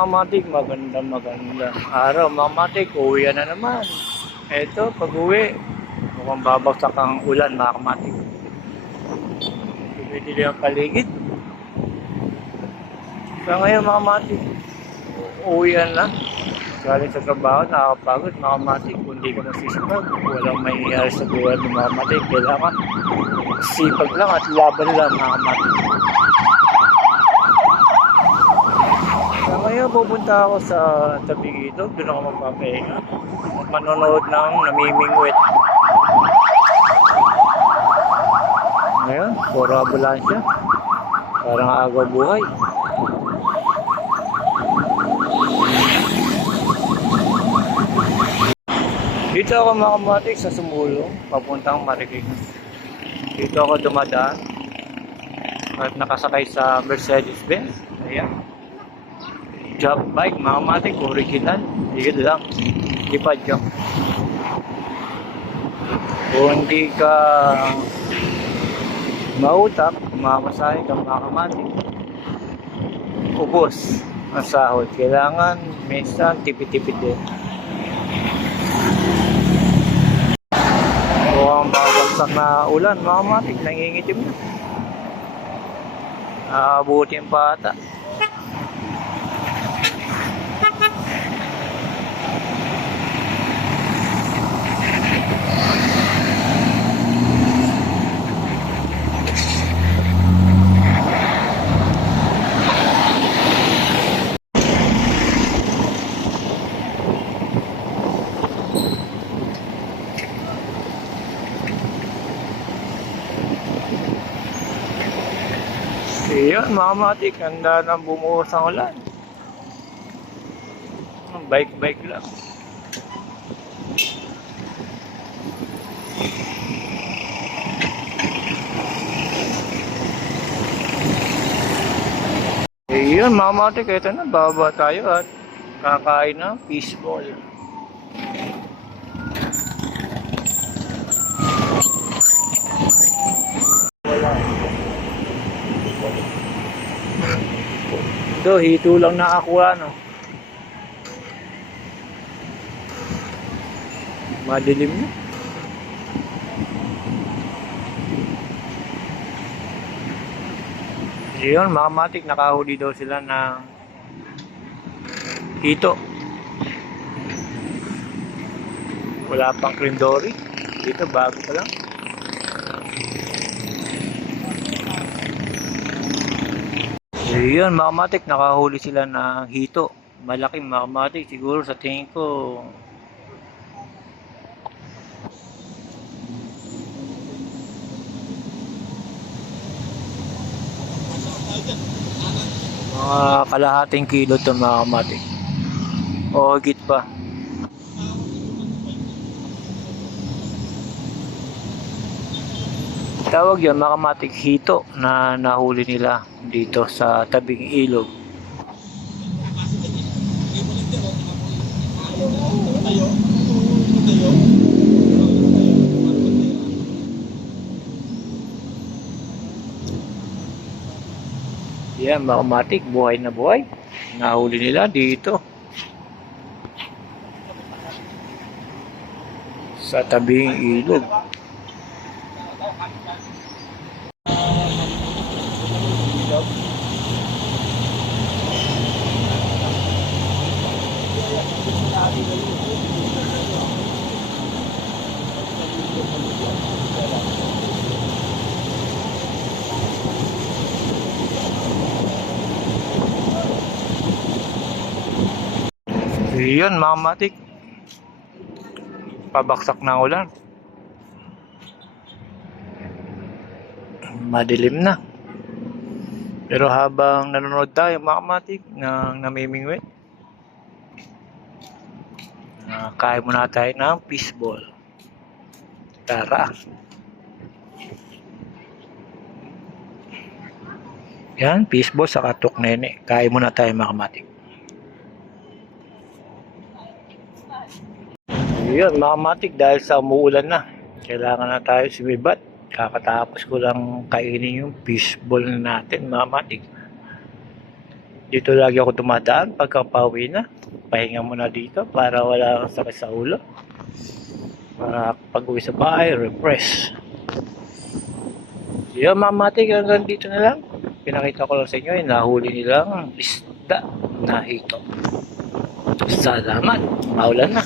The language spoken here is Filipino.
mga matik, maganda maganda. Araw mga matik, uwi na naman. Eto, pag uwi, mukhang babagsak ang ulan mga kamatik. Dumidili ang paligid. Kaya ngayon mga matik, uwian na. Galing sa trabaho, nakakapagod mga matik. Kung di ka masisipag, walang mangyayari sa buhay ng mga matik. Kailangan sipag lang at laban lang mga. Ngayon pupunta ako sa tabing ito, doon ako magpapahinga. Manonood ng namimingwit. Ngayon, puro ambulansya. Parang agaw buhay. Dito ako mga kamatik sa Sumulong, papuntang Marikina. Dito ako dumadaan at nakasakay sa Mercedes-Benz. Ayan. Job bike, mga kamatik, original. Higit lang. Hindi pa job. Kung hindi ka mautak, mamasahe ka mga kamatik. Ubos ang sahod. Kailangan minsan tipid-tipid din. Mukhang babagsak na ulan, mga matik, nangingitim na. Aabutin pa ata. Iyon, mga matik, handa nang bumuhos ang ulan. Bike-bike lang. Iyon, mga matik, ito na, baba tayo at kakain ng fishball. Ito, hito lang nakakuha, no? Madilim na. Yun, mga matik, nakahuli daw sila ng hito. Wala pang dory. Dito, bago pa lang. Ayun, mga matik, nakahuli sila ng hito. Malaking mga matik, siguro sa tingin ko. Mga kalahating kilo to mga matik. O higit pa. Tawag yun, mga kamatik hito na nahuli nila dito sa tabing ilog. Yan, mga kamatik, buhay na buhay. Nahuli nila dito. Sa tabing ilog. Yun, mga matik. Pabaksak na ulan. Madilim na. Pero habang nanonood tayo, mga matik, ng namimingwit, uh, kaya muna tayo ng fishball. Tara. Yan, fishball sa katok nene. Kaya muna tayo mga matik. Yun, mga matik, dahil sa umuulan na, kailangan na tayo sumibat. Kakatapos ko lang kainin yung fishball natin, mga matik. Dito lagi ako dumadaan pagka pauwi na. Pahinga muna dito para wala kang sakit sa ulo. Para pag uwi sa bahay, refresh. Yun mga matik, hanggang dito na lang. Pinakita ko lang sa inyo yung nahuli nilang isda na hito. Salamat. Maulan na.